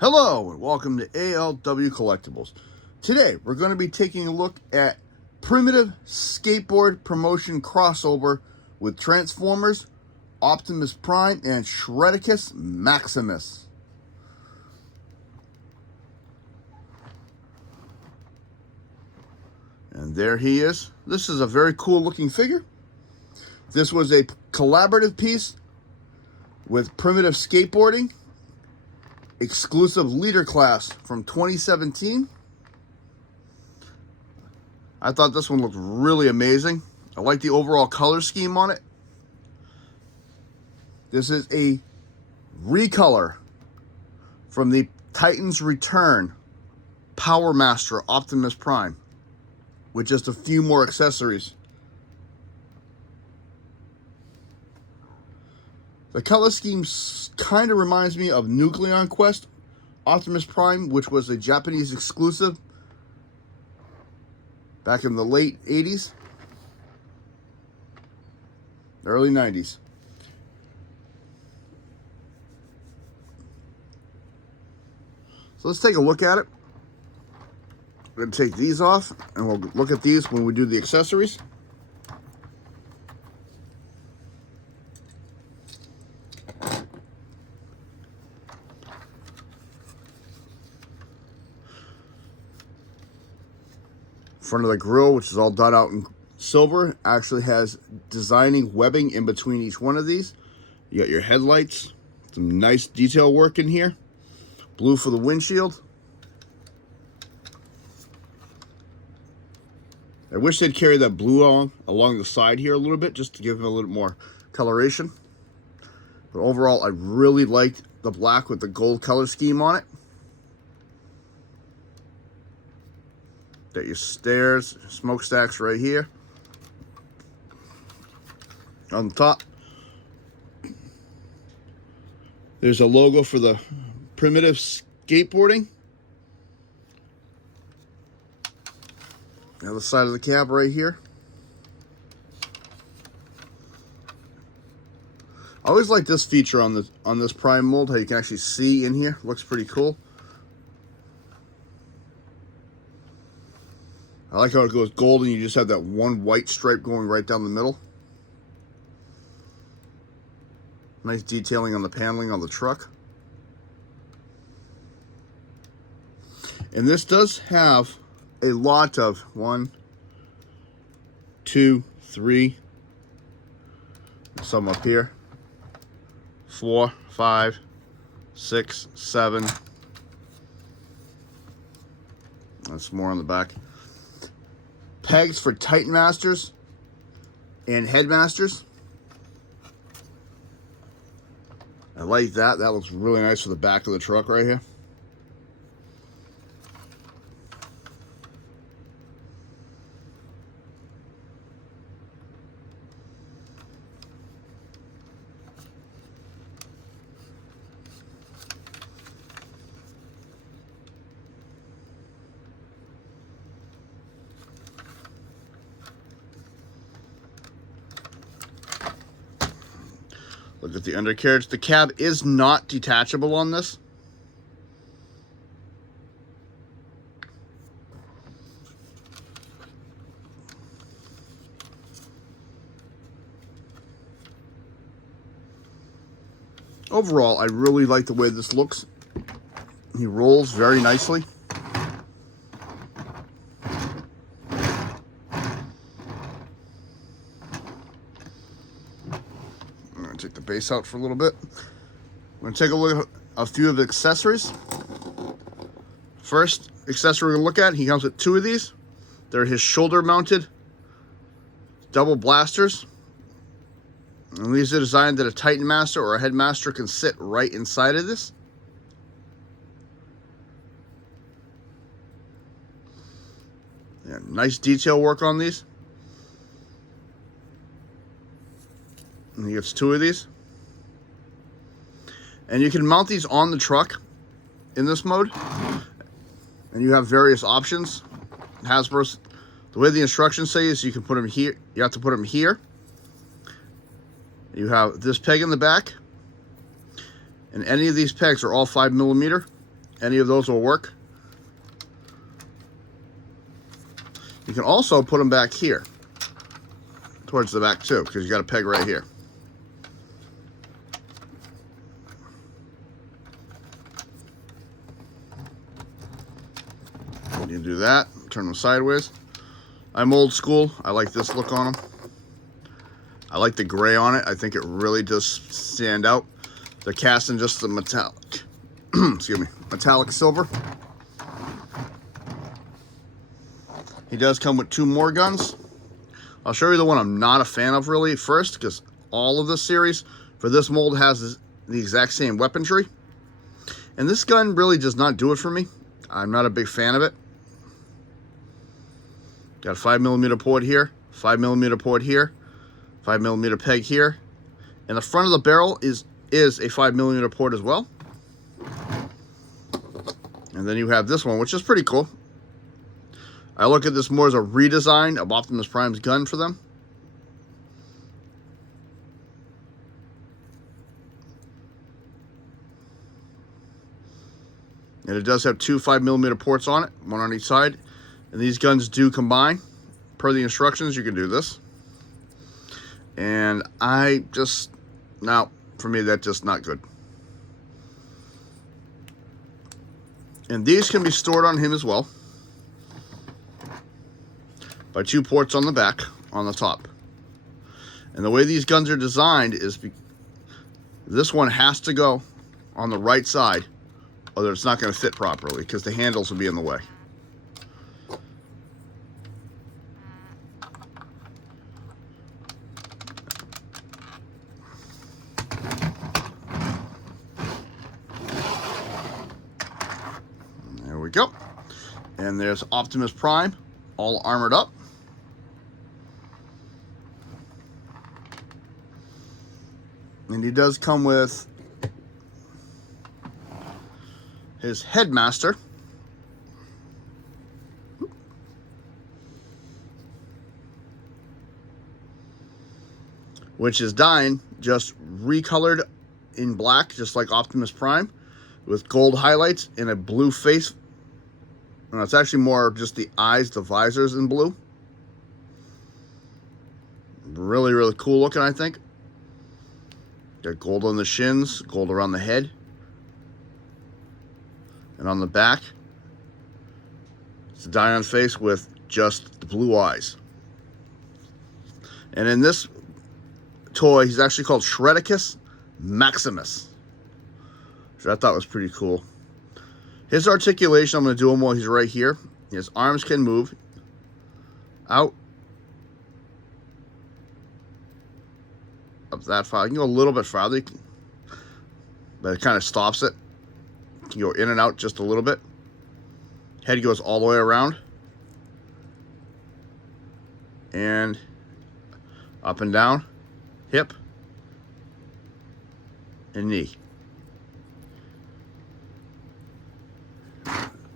Hello and welcome to ALW Collectibles. Today we're going to be taking a look at Primitive Skateboard Promotion crossover with Transformers, Optimus Prime, and Shreddicus Maximus. And there he is. This is a very cool looking figure. This was a collaborative piece with Primitive Skateboarding, exclusive leader class from 2017. I thought this one looked really amazing. I like the overall color scheme on it. This is a recolor from the Titans Return Power Master Optimus Prime with just a few more accessories. The color scheme kind of reminds me of Nucleon Quest Optimus Prime, which was a Japanese exclusive back in the late 80s, early 90s. So let's take a look at it. We're going to take these off, and we'll look at these when we do the accessories. Front of the grill, which is all done out in silver, actually has designing webbing in between each one of these. You got your headlights, some nice detail work in here. Blue for the windshield. I wish they'd carry that blue along the side here a little bit, just to give them a little more coloration. But overall, I really liked the black with the gold color scheme on it. Got your stairs, smokestacks right here. On the top, there's a logo for the Primitive Skateboarding. The other side of the cab right here. I always like this feature on this Prime mold, how you can actually see in here. Looks pretty cool. I like how it goes gold and you just have that one white stripe going right down the middle. Nice detailing on the paneling on the truck. And this does have a lot of 1, 2, 3, some up here, 4, 5, 6, 7. That's more on the back. Pegs for Titan Masters and Headmasters. I like that. That looks really nice for the back of the truck right here. Look at the undercarriage. The cab is not detachable on this. Overall, I really like the way this looks. He rolls very nicely. Take the base out for a little bit. I'm going to take a look at a few of the accessories. First accessory we're going to look at, he comes with 2 of these. They're his shoulder mounted double blasters. And these are designed that a Titan Master or a Headmaster can sit right inside of this. Yeah, nice detail work on these. And he gets 2 of these. And you can mount these on the truck in this mode. And you have various options. Hasbro's, the way the instructions say is you can put them here. You have to put them here. You have this peg in the back. And any of these pegs are all 5mm. Any of those will work. You can also put them back here, towards the back too, because you got a peg right here. You do that, turn them sideways. I'm old school. I like this look on them. I like the gray on it. I think it really does stand out. They're cast in just the metallic, excuse me, metallic silver. He does come with 2 more guns. I'll show you the one I'm not a fan of really first, because all of this series for this mold has the exact same weaponry. And this gun really does not do it for me. I'm not a big fan of it. Got a 5mm port here, 5mm port here, 5mm peg here. And the front of the barrel is a 5mm port as well. And then you have this one, which is pretty cool. I look at this more as a redesign of Optimus Prime's gun for them. And it does have 2 5mm ports on it, one on each side. And these guns do combine. Per the instructions, you can do this. And for me, that's just not good. And these can be stored on him as well, by 2 ports on the back, on the top. And the way these guns are designed is this one has to go on the right side, or it's not going to fit properly, because the handles will be in the way. There we go. And there's Optimus Prime, all armored up. And he does come with his headmaster, which is dying, just recolored in black, just like Optimus Prime, with gold highlights and a blue face. And it's actually more just the eyes, the visors in blue. Really, really cool looking, I think. Got gold on the shins, gold around the head. And on the back, it's a die-on face with just the blue eyes. And in this toy, he's actually called Shreddicus Maximus, which I thought was pretty cool. His articulation, I'm going to do him while he's right here. His arms can move out. Up that far. You can go a little bit farther, but it kind of stops it. You can go in and out just a little bit. Head goes all the way around. And up and down. Hip. And knee.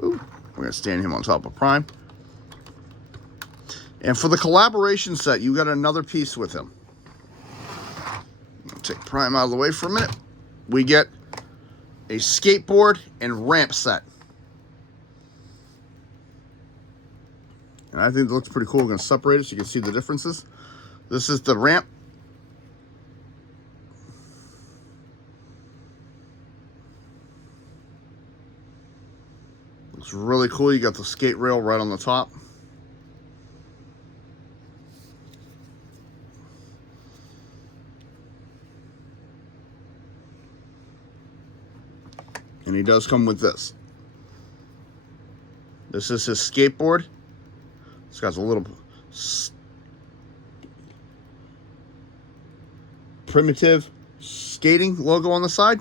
Ooh, we're going to stand him on top of Prime. And for the collaboration set, you got another piece with him. Take Prime out of the way for a minute. We get a skateboard and ramp set. And I think it looks pretty cool. We're going to separate it so you can see the differences. This is the ramp. Looks really cool. You got the skate rail right on the top. And he does come with this. This is his skateboard. It's got a little primitive skating logo on the side.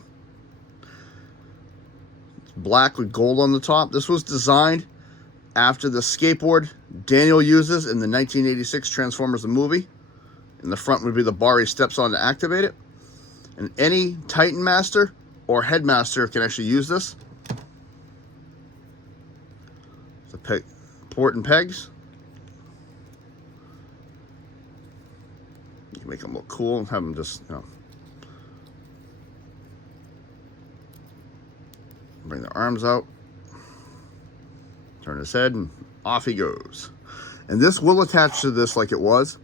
It's black with gold on the top. This was designed after the skateboard Daniel uses in the 1986 Transformers the movie. In the front would be the bar he steps on to activate it. And any Titan Master or Headmaster can actually use this. The port and pegs. You can make them look cool and have them just, you know. Bring the arms out. Turn his head and off he goes. And this will attach to this like it was.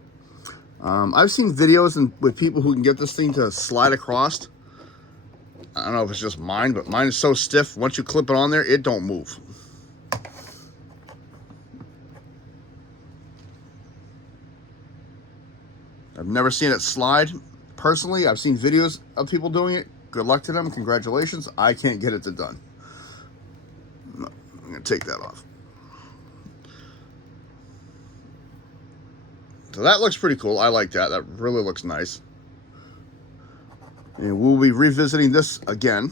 I've seen videos with people who can get this thing to slide across. I don't know if it's just mine, but mine is so stiff. Once you clip it on there, it don't move. I've never seen it slide. Personally, I've seen videos of people doing it. Good luck to them. Congratulations. I can't get it to done. No, I'm going to take that off. So that looks pretty cool. I like that. That really looks nice. And we'll be revisiting this again.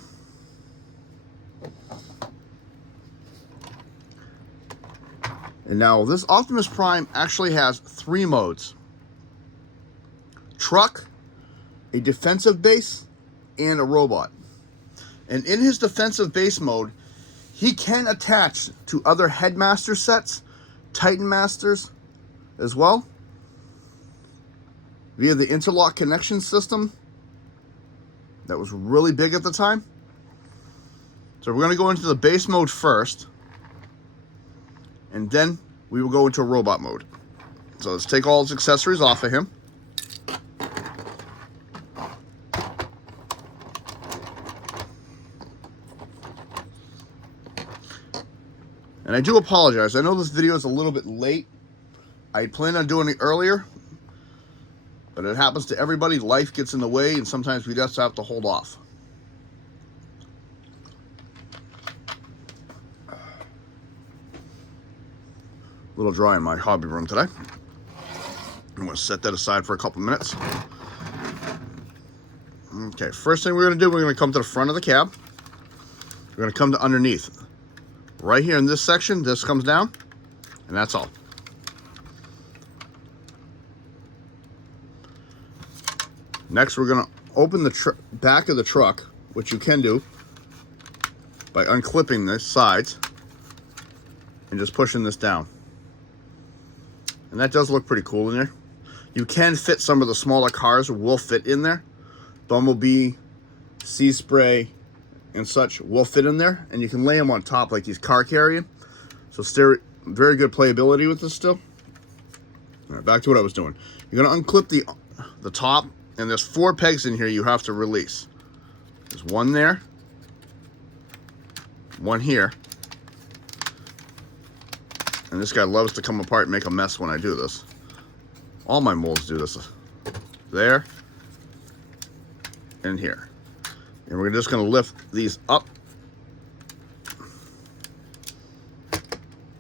And now this Optimus Prime actually has 3 modes. Truck, a defensive base, and a robot. And in his defensive base mode, he can attach to other Headmaster sets, Titan Masters as well, via the interlock connection system that was really big at the time. So we're going to go into the base mode first, and then we will go into robot mode. So let's take all his accessories off of him. And I do apologize. I know this video is a little bit late. I planned on doing it earlier, but it happens to everybody. Life gets in the way, and sometimes we just have to hold off. A little dry in my hobby room today. I'm going to set that aside for a couple minutes. Okay, first thing we're going to do, we're going to come to the front of the cab. We're going to come to underneath. Right here in this section, this comes down, and that's all. Next, we're going to open the back of the truck, which you can do by unclipping the sides and just pushing this down. And that does look pretty cool in there. You can fit some of the smaller cars, will fit in there. Bumblebee, Sea Spray, and such will fit in there. And you can lay them on top like he's car carrying. So still very good playability with this still. All right, back to what I was doing. You're going to unclip the top. And there's 4 pegs in here you have to release. There's one there, one here, and this guy loves to come apart and make a mess when I do this. All my molds do this. There, and here. And we're just going to lift these up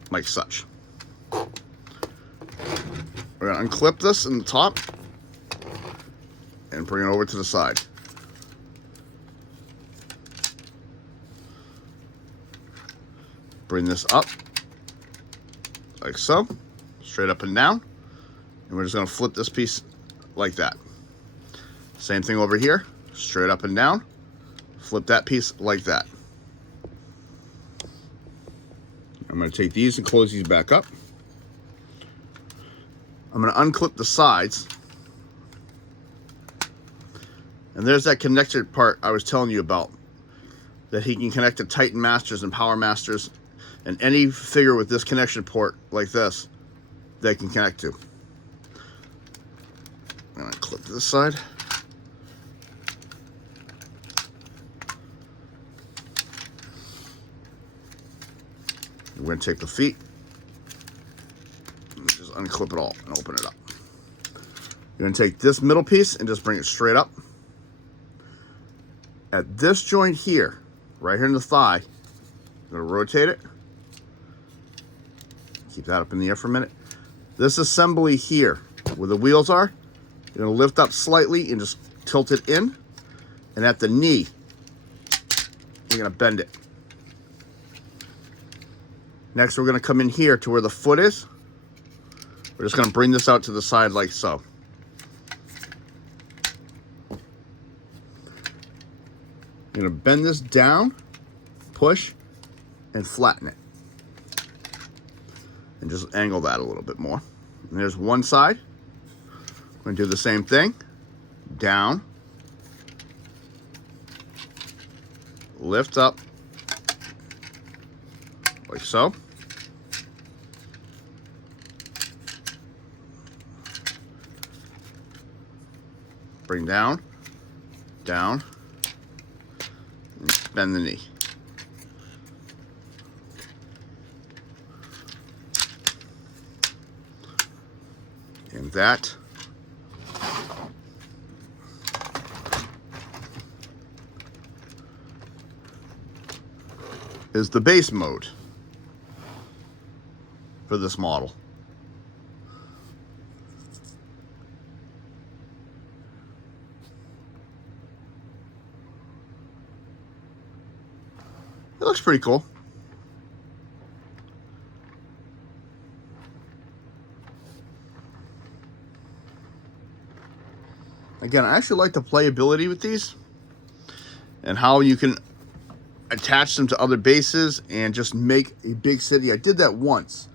like such. We're going to unclip this in the top and bring it over to the side. Bring this up like so, straight up and down, and we're just going to flip this piece like that. Same thing over here, straight up and down, flip that piece like that. I'm going to take these and close these back up. I'm going to unclip the sides. And there's that connector part I was telling you about, that he can connect to Titan Masters and Power Masters, and any figure with this connection port like this, they can connect to. I'm going to clip this side. We're going to take the feet, and just unclip it all and open it up. You're going to take this middle piece and just bring it straight up. At this joint here, right here in the thigh, I'm going to rotate it. Keep that up in the air for a minute. This assembly here, where the wheels are, you're going to lift up slightly and just tilt it in. And at the knee, you're going to bend it. Next, we're going to come in here to where the foot is. We're just going to bring this out to the side like so. You're going to bend this down, push, and flatten it. And just angle that a little bit more. And there's one side. We're going to do the same thing. Down. Lift up. like so. Bring down, down, and bend the knee. And that is the base mode for this model. It looks pretty cool. Again, I actually like the playability with these and how you can attach them to other bases and just make a big city. I did that once.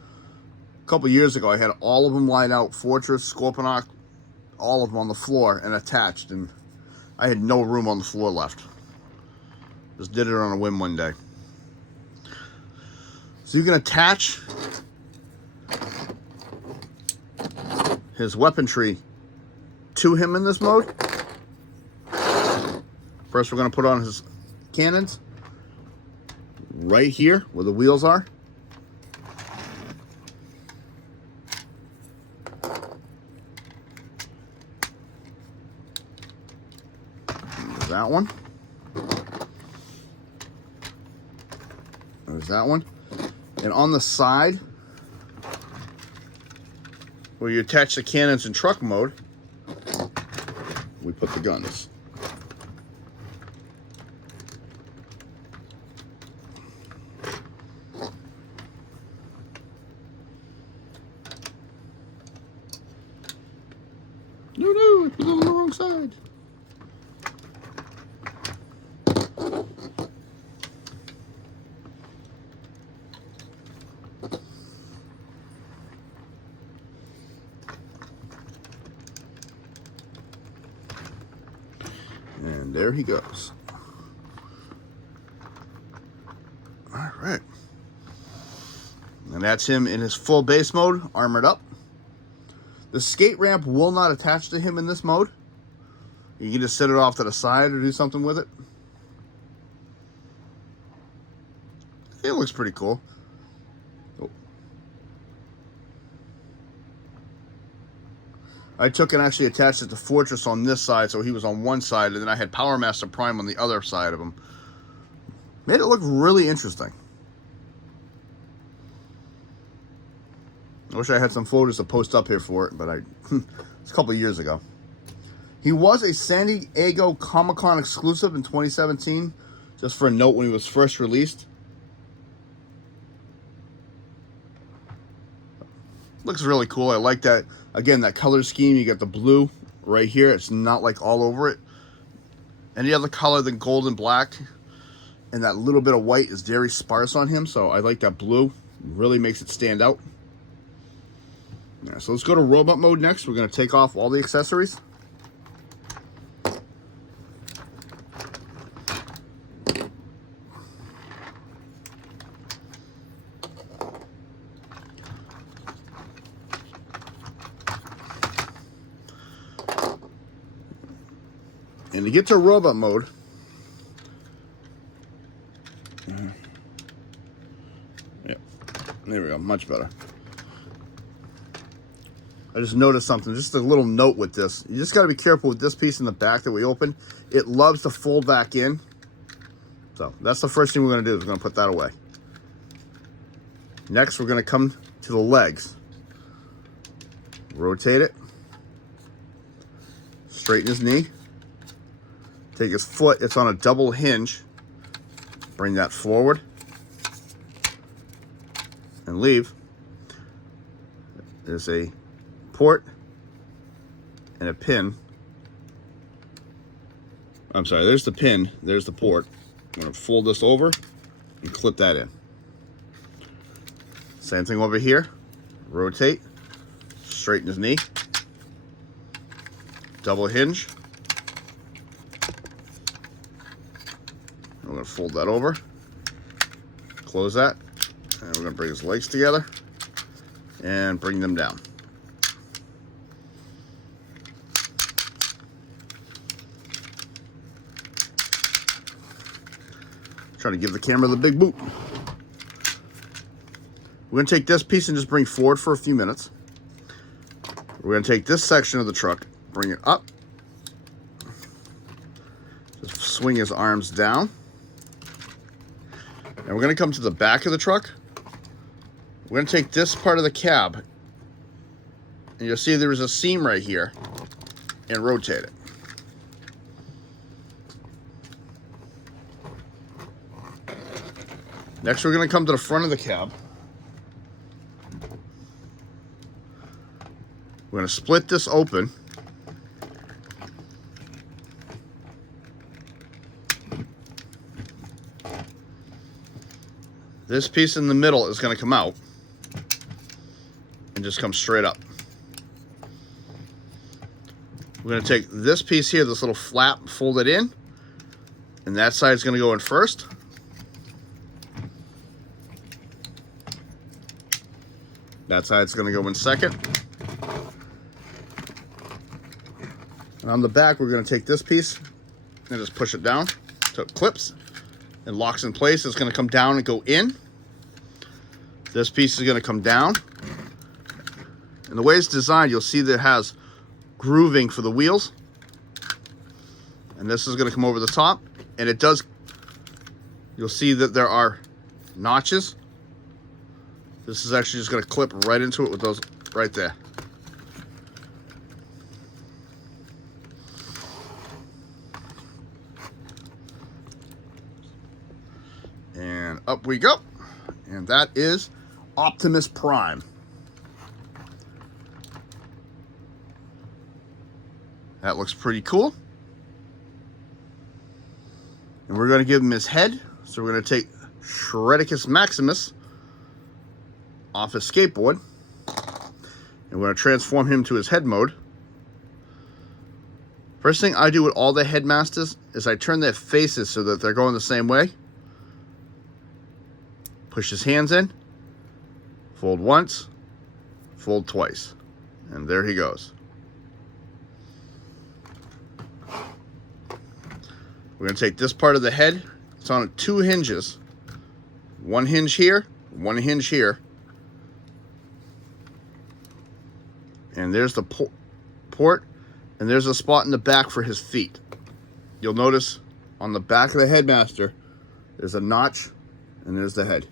A couple years ago, I had all of them lined out, Fortress, Scorponok, all of them on the floor and attached, and I had no room on the floor left. Just did it on a whim one day. So you can attach his weaponry to him in this mode. First, we're going to put on his cannons right here where the wheels are. There's that one. There's that one. And on the side, where you attach the cannons in truck mode, we put the guns. No, I put it on the wrong side. And there he goes. All right. And that's him in his full base mode, armored up. The skate ramp will not attach to him in this mode. You can just set it off to the side or do something with it. It looks pretty cool. Oh. I took and actually attached it to Fortress on this side, so he was on one side, and then I had Power Master Prime on the other side of him. Made it look really interesting. I wish I had some photos to post up here for it, but it's a couple of years ago. He was a San Diego Comic-Con exclusive in 2017, just for a note when he was first released. Looks really cool. I like that. Again, that color scheme. You got the blue right here. It's not like all over it. Any other color than gold and black, and that little bit of white is very sparse on him, so I like that blue. Really makes it stand out. Yeah, so let's go to robot mode next. We're going to take off all the accessories. And to get to robot mode, yeah, there we go, much better. I just noticed something, just a little note with this. You just got to be careful with this piece in the back that we open. It loves to fold back in. So that's the first thing we're going to do, is we're going to put that away. Next, we're going to come to the legs. Rotate it. Straighten his knee. Take his foot, it's on a double hinge. Bring that forward. And leave. There's a port and a pin. I'm sorry, there's the pin, there's the port. I'm going to fold this over and clip that in. Same thing over here. Rotate, straighten his knee, double hinge. I'm going to fold that over, close that, And we're going to bring his legs together and bring them down. Trying to give the camera the big boot. We're going to take this piece and just bring forward for a few minutes. We're going to take this section of the truck, bring it up. Just swing his arms down. And we're going to come to the back of the truck. We're going to take this part of the cab, and you'll see there's a seam right here, and rotate it. Next, we're going to come to the front of the cab. We're going to split this open. This piece in the middle is going to come out and just come straight up. We're going to take this piece here, this little flap, fold it in, and that side is going to go in first. That side's going to go in second. And on the back, we're going to take this piece and just push it down so it clips and locks in place. It's going to come down and go in. This piece is going to come down. And the way it's designed, you'll see that it has grooving for the wheels. And this is going to come over the top. And it does, you'll see that there are notches. This is actually just going to clip right into it with those right there. And up we go. And that is Optimus Prime. That looks pretty cool. And we're going to give him his head. So we're going to take Shreddicus Maximus off his skateboard, and we're going to transform him to his head mode. First thing I do with all the headmasters is I turn their faces so that they're going the same way. Push his hands in, fold once, fold twice, and there he goes. We're going to take this part of the head. It's on 2 hinges. One hinge here, one hinge here. And there's the port, and there's a spot in the back for his feet. You'll notice on the back of the headmaster, there's a notch, and there's the head.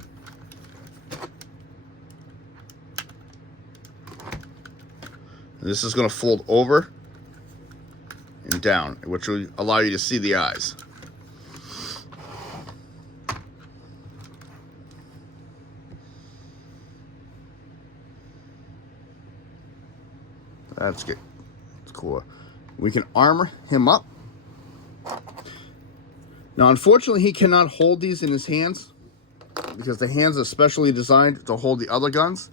And this is going to fold over and down, which will allow you to see the eyes. That's good. It's cool. We can armor him up. Now, unfortunately, he cannot hold these in his hands because the hands are specially designed to hold the other guns.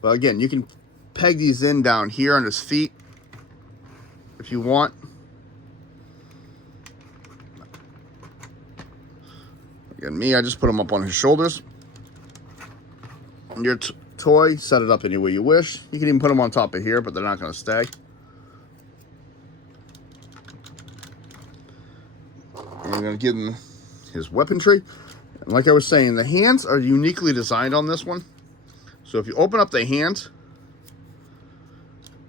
But again, you can peg these in down here on his feet if you want. Again, me, I just put them up on his shoulders. And your toy, set it up any way you wish. You can even put them on top of here, but they're not going to stay. And we're going to give him his weaponry. And like I was saying, the hands are uniquely designed on this one. So if you open up the hands,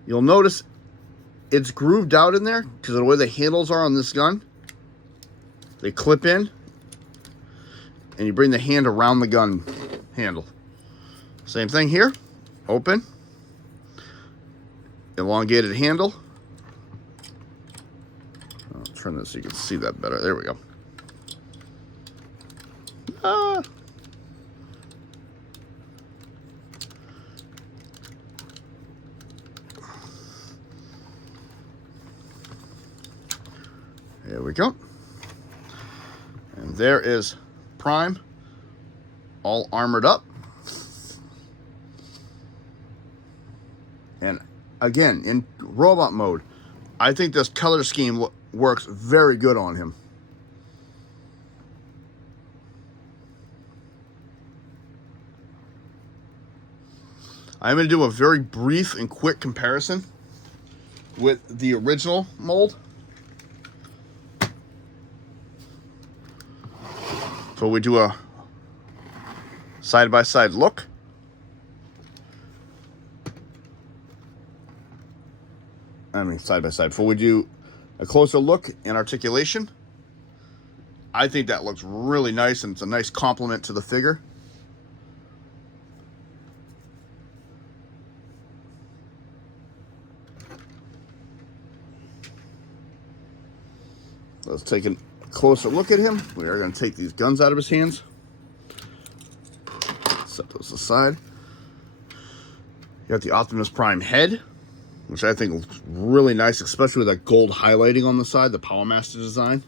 you'll notice it's grooved out in there because of the way the handles are on this gun. They clip in, and you bring the hand around the gun handle. Same thing here. Open. Elongated handle. I'll turn this so you can see that better. There we go. There we go. And there is Prime, all armored up. And again, in robot mode, I think this color scheme works very good on him. I'm going to do a very brief and quick comparison with the original mold. So we do a side-by-side look. I mean side-by-side. Before we do a closer look and articulation, I think that looks really nice, and it's a nice compliment to the figure. Let's take a closer look at him. We are going to take these guns out of his hands. Set those aside. You got the Optimus Prime head, which I think looks really nice, especially with that gold highlighting on the side, the Power Master design.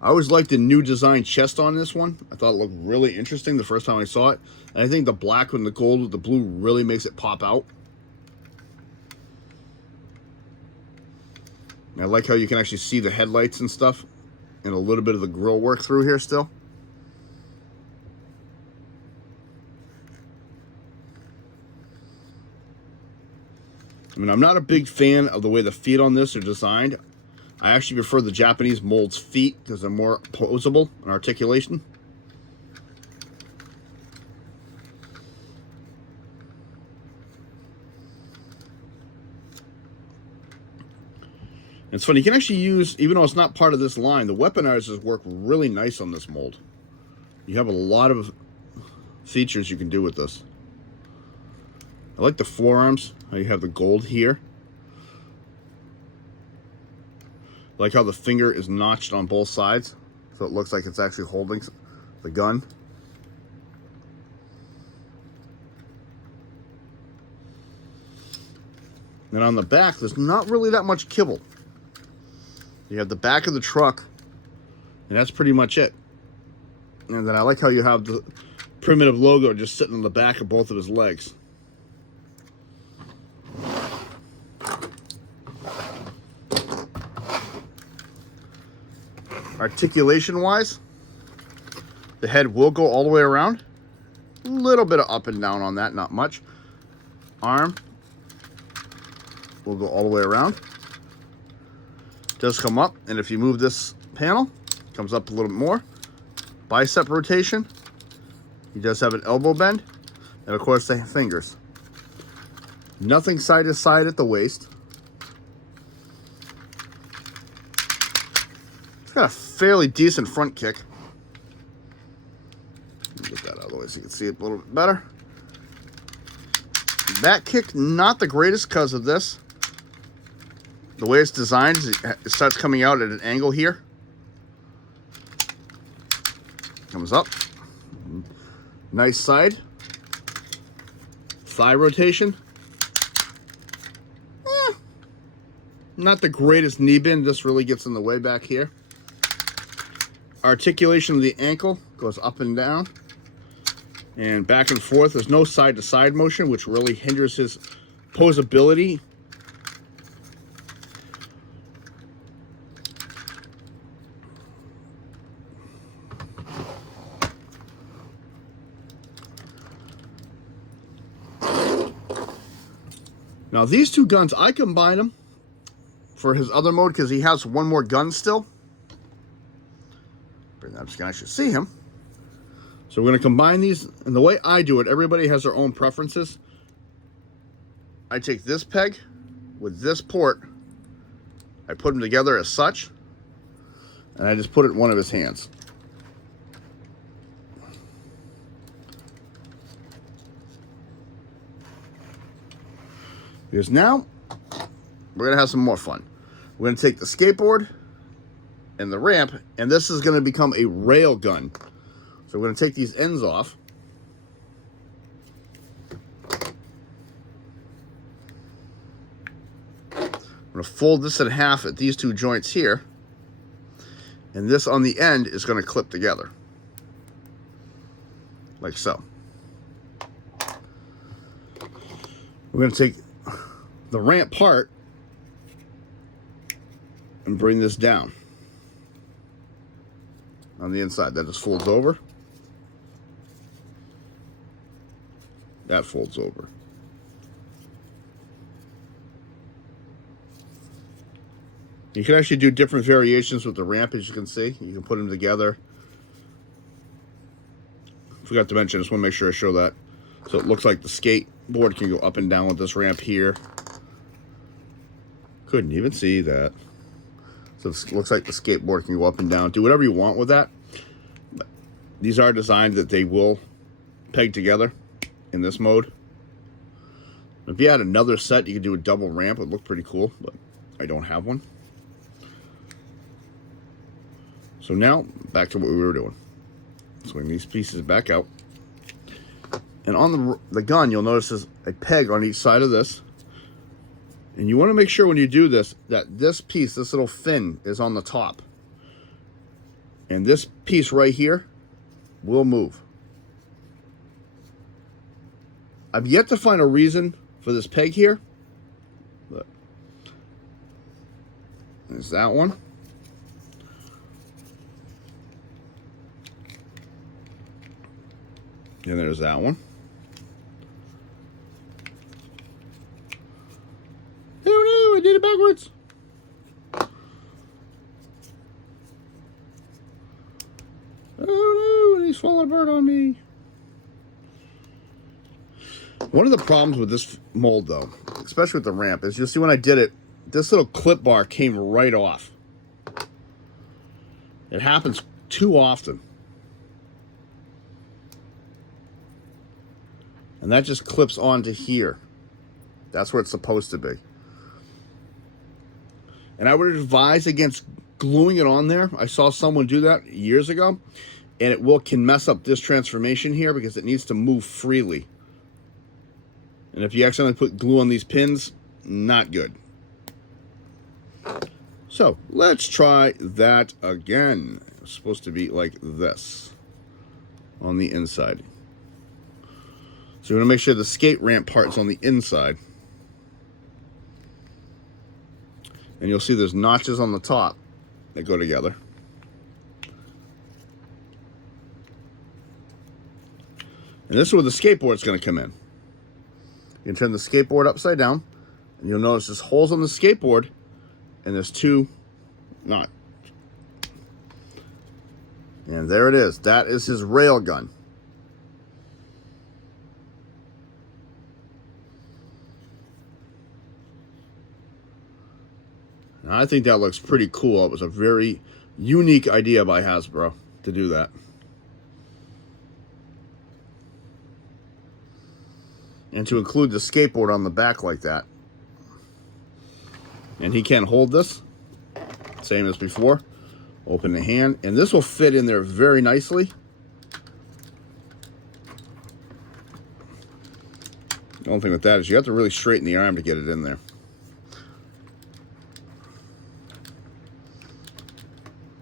I always liked the new design chest on this one. I thought it looked really interesting the first time I saw it. And I think the black and the gold with the blue really makes it pop out. And I like how you can actually see the headlights and stuff, and a little bit of the grill work through here still. I mean, I'm not a big fan of the way the feet on this are designed. I actually prefer the Japanese mold's feet because they're more posable in articulation. And it's funny, you can actually use, even though it's not part of this line, the weaponizers work really nice on this mold. You have a lot of features you can do with this. I like the forearms, how you have the gold here. I like how the finger is notched on both sides, so it looks like it's actually holding the gun. And on the back, there's not really that much kibble. You have the back of the truck, and that's pretty much it. And then I like how you have the primitive logo just sitting on the back of both of his legs. Articulation wise, the head will go all the way around. A little bit of up and down on that, not much. Arm will go all the way around. Does come up, and if you move this panel, it comes up a little bit more. Bicep rotation. He does have an elbow bend, and of course the fingers. Nothing side to side at the waist. Got a fairly decent front kick. Let me get that out of the way so you can see it a little bit better. Back kick, not the greatest because of this. The way it's designed, it starts coming out at an angle here. Comes up. Nice side. Thigh rotation. Not the greatest knee bend. This really gets in the way back here. Articulation of the ankle goes up and down and back and forth. There's no side-to-side motion, which really hinders his posability. Now these two guns, I combine them for his other mode because he has one more gun still. I'm just going to actually see him. So we're going to combine these, and the way I do it, everybody has their own preferences. I take this peg with this port, I put them together as such, and I just put it in one of his hands. Because now, we're going to have some more fun. We're going to take the skateboard and the ramp, and this is going to become a rail gun. So we're going to take these ends off. I'm going to fold this in half at these two joints here, and this on the end is going to clip together like so. We're going to take the ramp part and bring this down on the inside. That just folds over. that folds over. You can actually do different variations with the ramp, as you can see. You can put them together. Forgot to mention, I just want to make sure I show that. So it looks like the skateboard can go up and down with this ramp here. Couldn't even see that. So it looks like the skateboard can go up and down. Do whatever you want with that. These are designed that they will peg together in this mode. If you had another set, you could do a double ramp. It would look pretty cool, but I don't have one. So now, back to what we were doing. Swing these pieces back out. And on the gun, you'll notice there's a peg on each side of this. And you want to make sure when you do this, that this piece, this little fin, is on the top. And this piece right here will move. I've yet to find a reason for this peg here. Look. There's that one. And there's that one. Oh no, I did it backwards. Oh no, he's falling apart on me. One of the problems with this mold, though, especially with the ramp, is you'll see when I did it, this little clip bar came right off. It happens too often. And that just clips onto here. That's where it's supposed to be. And I would advise against gluing it on there. I saw someone do that years ago. And it can mess up this transformation here because it needs to move freely. And if you accidentally put glue on these pins, not good. So, let's try that again. It's supposed to be like this on the inside. So you want to make sure the skate ramp part's on the inside. And you'll see there's notches on the top that go together. And this is where the skateboard's going to come in. You can turn the skateboard upside down, and you'll notice there's holes on the skateboard, and there's two knots. And there it is. That is his rail gun. Now, I think that looks pretty cool. It was a very unique idea by Hasbro to do that. And to include the skateboard on the back like that. And he can hold this, same as before. Open the hand, and this will fit in there very nicely. The only thing with that is you have to really straighten the arm to get it in there.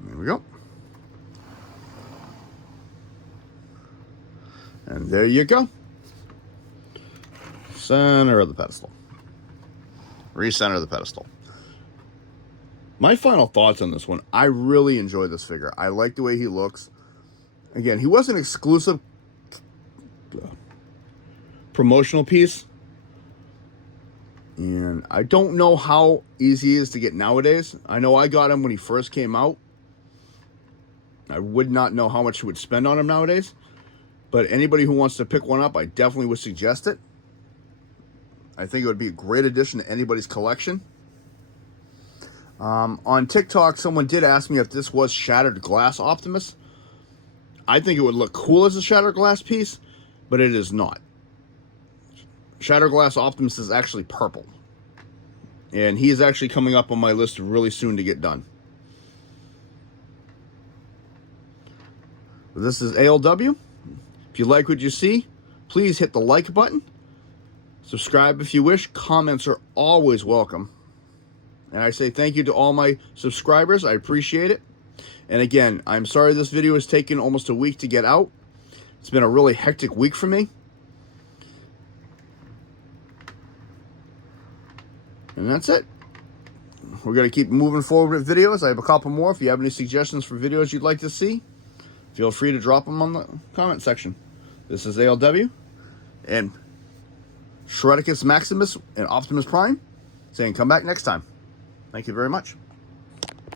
There we go. And there you go. Center of the pedestal. Recenter the pedestal. My final thoughts on this one. I really enjoy this figure. I like the way he looks. Again, he was an exclusive promotional piece. And I don't know how easy he is to get nowadays. I know I got him when he first came out. I would not know how much you would spend on him nowadays. But anybody who wants to pick one up, I definitely would suggest it. I think it would be a great addition to anybody's collection. On TikTok, someone did ask me if this was Shattered Glass Optimus. I think it would look cool as a Shattered Glass piece, but it is not. Shattered Glass Optimus is actually purple. And he is actually coming up on my list really soon to get done. This is ALW. If you like what you see, please hit the like button. Subscribe if you wish. Comments are always welcome. And I say thank you to all my subscribers. I appreciate it. And again, I'm sorry this video has taken almost a week to get out. It's been a really hectic week for me. And that's it. We're going to keep moving forward with videos. I have a couple more. If you have any suggestions for videos you'd like to see, feel free to drop them on the comment section. This is ALW. And Shreddicus Maximus and Optimus Prime, saying come back next time. Thank you very much.